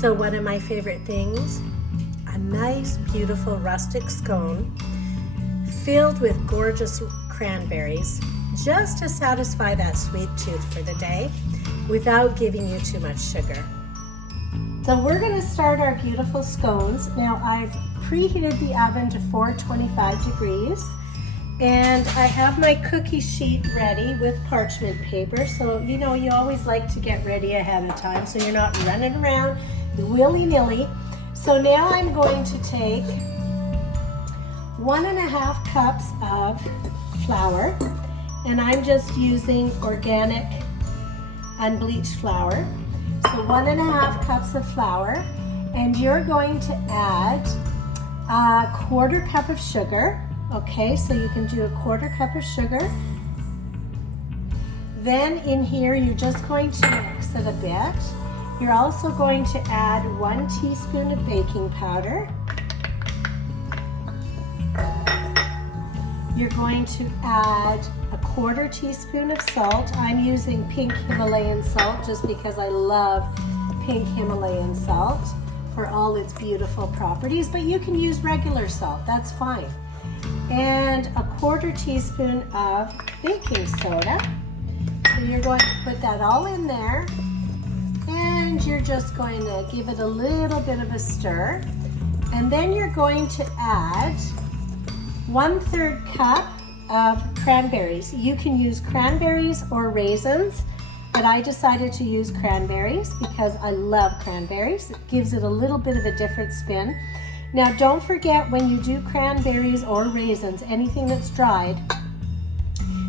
So one of my favorite things, a nice beautiful rustic scone filled with gorgeous cranberries, just to satisfy that sweet tooth for the day without giving you too much sugar. So we're going to start our beautiful scones. Now I've preheated the oven to 425 degrees and I have my cookie sheet ready with parchment paper. So you know, you always like to get ready ahead of time so you're not running around willy-nilly. So now I'm going to take 1.5 cups of flour, and I'm just using organic unbleached flour. So 1.5 cups of flour, and you're going to add a 1/4 cup of sugar. Okay, so you can do a 1/4 cup of sugar. Then in here, you're just going to mix it a bit. You're also going to add 1 teaspoon of baking powder. You're going to add a 1/4 teaspoon of salt. I'm using pink Himalayan salt just because I love pink Himalayan salt for all its beautiful properties, but you can use regular salt, that's fine. And a 1/4 teaspoon of baking soda. So you're going to put that all in there, and you're just going to give it a little bit of a stir. And then you're going to add 1/3 cup of cranberries. You can use cranberries or raisins, but I decided to use cranberries because I love cranberries. It gives it a little bit of a different spin. Now don't forget, when you do cranberries or raisins, anything that's dried,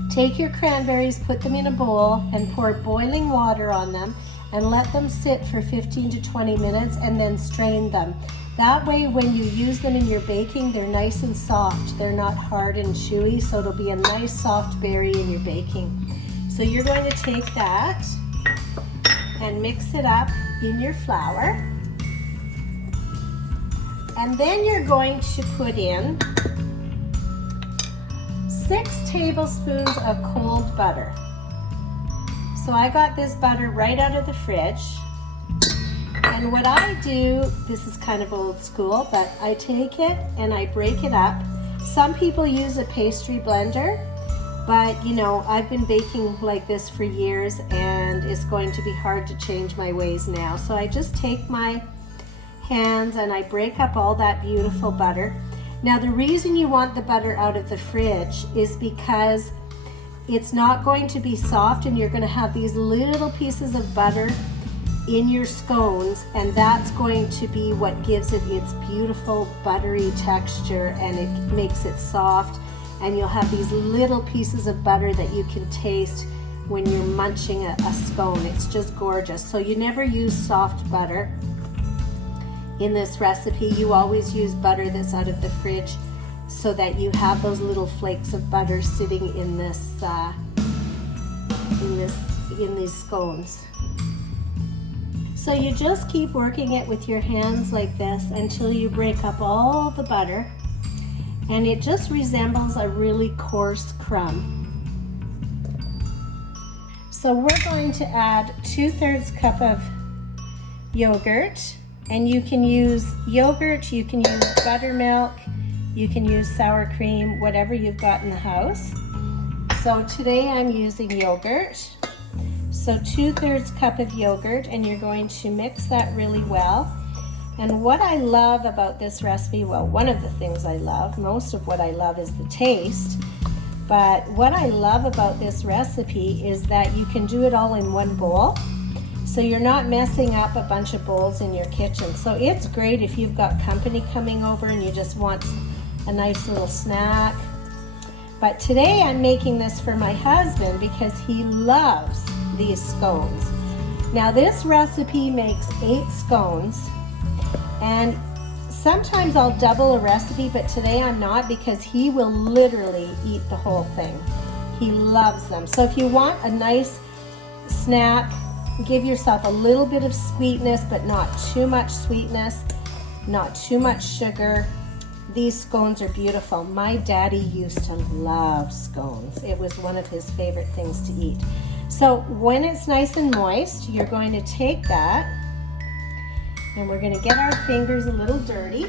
take your cranberries, put them in a bowl, and pour boiling water on them and let them sit for 15 to 20 minutes and then strain them. That way when you use them in your baking, they're nice and soft. They're not hard and chewy, so it'll be a nice soft berry in your baking. So you're going to take that and mix it up in your flour. And then you're going to put in 6 tablespoons of cold butter. So I got this butter right out of the fridge. And what I do, this is kind of old school, but I take it and I break it up. Some people use a pastry blender, but you know, I've been baking like this for years and it's going to be hard to change my ways now. So I just take my hands and I break up all that beautiful butter. Now the reason you want the butter out of the fridge is because it's not going to be soft and you're going to have these little pieces of butter in your scones, and that's going to be what gives it its beautiful buttery texture, and it makes it soft, and you'll have these little pieces of butter that you can taste when you're munching a scone. It's just gorgeous. So you never use soft butter in this recipe. You always use butter that's out of the fridge so that you have those little flakes of butter sitting in these scones. So you just keep working it with your hands like this until you break up all the butter, and it just resembles a really coarse crumb. So we're going to add 2/3 cup of yogurt, and you can use yogurt, you can use buttermilk, you can use sour cream, whatever you've got in the house. So today I'm using yogurt. So 2/3 cup of yogurt, and you're going to mix that really well. And what I love about this recipe, well, one of the things I love, most of what I love is the taste, but what I love about this recipe is that you can do it all in one bowl. So you're not messing up a bunch of bowls in your kitchen. So it's great if you've got company coming over and you just want a nice little snack. But today I'm making this for my husband because he loves these scones. Now this recipe makes 8 scones, and sometimes I'll double a recipe, but today I'm not, because he will literally eat the whole thing. He loves them. So if you want a nice snack, give yourself a little bit of sweetness, but not too much sweetness, not too much sugar. These scones are beautiful. My daddy used to love scones. It was one of his favorite things to eat. So when it's nice and moist, you're going to take that And we're going to get our fingers a little dirty.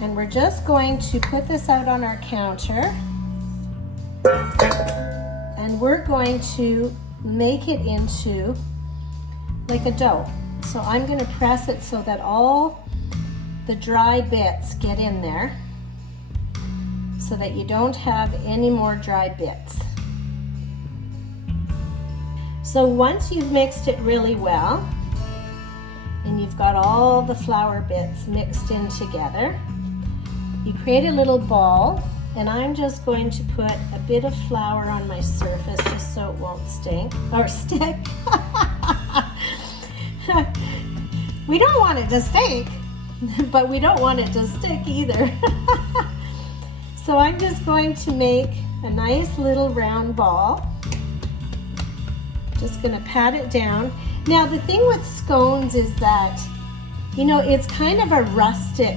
And we're just going to put this out on our counter. And we're going to make it into like a dough. So I'm going to press it so that all the dry bits get in there so that you don't have any more dry bits. So once you've mixed it really well and you've got all the flour bits mixed in together, you create a little ball, and I'm just going to put a bit of flour on my surface just so it won't stink or stick. We don't want it to stink, but we don't want it to stick either. So I'm just going to make a nice little round ball. Just gonna pat it down. Now the thing with scones is that, you know, it's kind of a rustic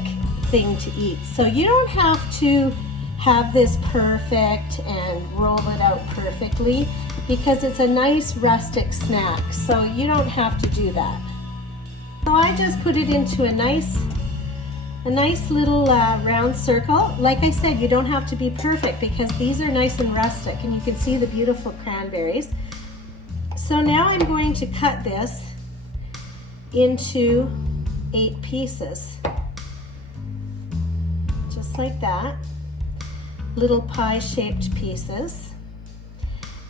thing to eat. So you don't have to have this perfect and roll it out perfectly because it's a nice rustic snack. So you don't have to do that. So I just put it into a nice little round circle. Like I said, you don't have to be perfect because these are nice and rustic, and you can see the beautiful cranberries. So now I'm going to cut this into 8 pieces. Just like that. Little pie-shaped pieces.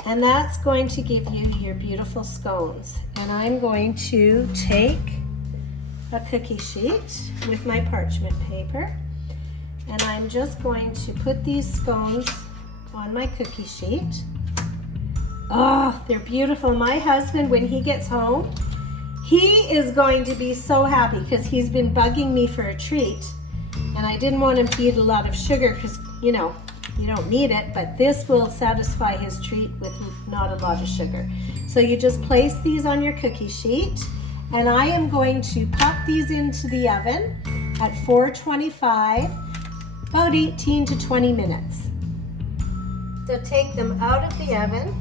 And that's going to give you your beautiful scones. And I'm going to take a cookie sheet with my parchment paper, and I'm just going to put these scones on my cookie sheet. Oh, they're beautiful. My husband, when he gets home, he is going to be so happy because he's been bugging me for a treat, and I didn't want him to eat a lot of sugar because, you know, you don't need it, but this will satisfy his treat with not a lot of sugar. So you just place these on your cookie sheet, and I am going to pop these into the oven at 425, about 18 to 20 minutes. So take them out of the oven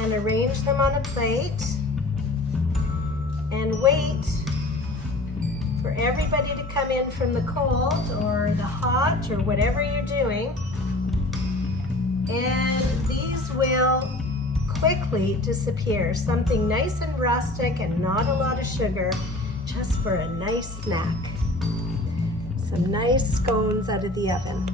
and arrange them on a plate and wait for everybody to come in from the cold or the hot or whatever you're doing. And these will quickly disappear. Something nice and rustic and not a lot of sugar, just for a nice snack. Some nice scones out of the oven.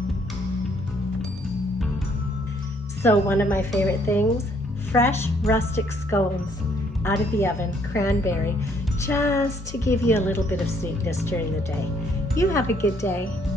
So one of my favorite things, fresh rustic scones out of the oven, cranberry, just to give you a little bit of sweetness during the day. You have a good day.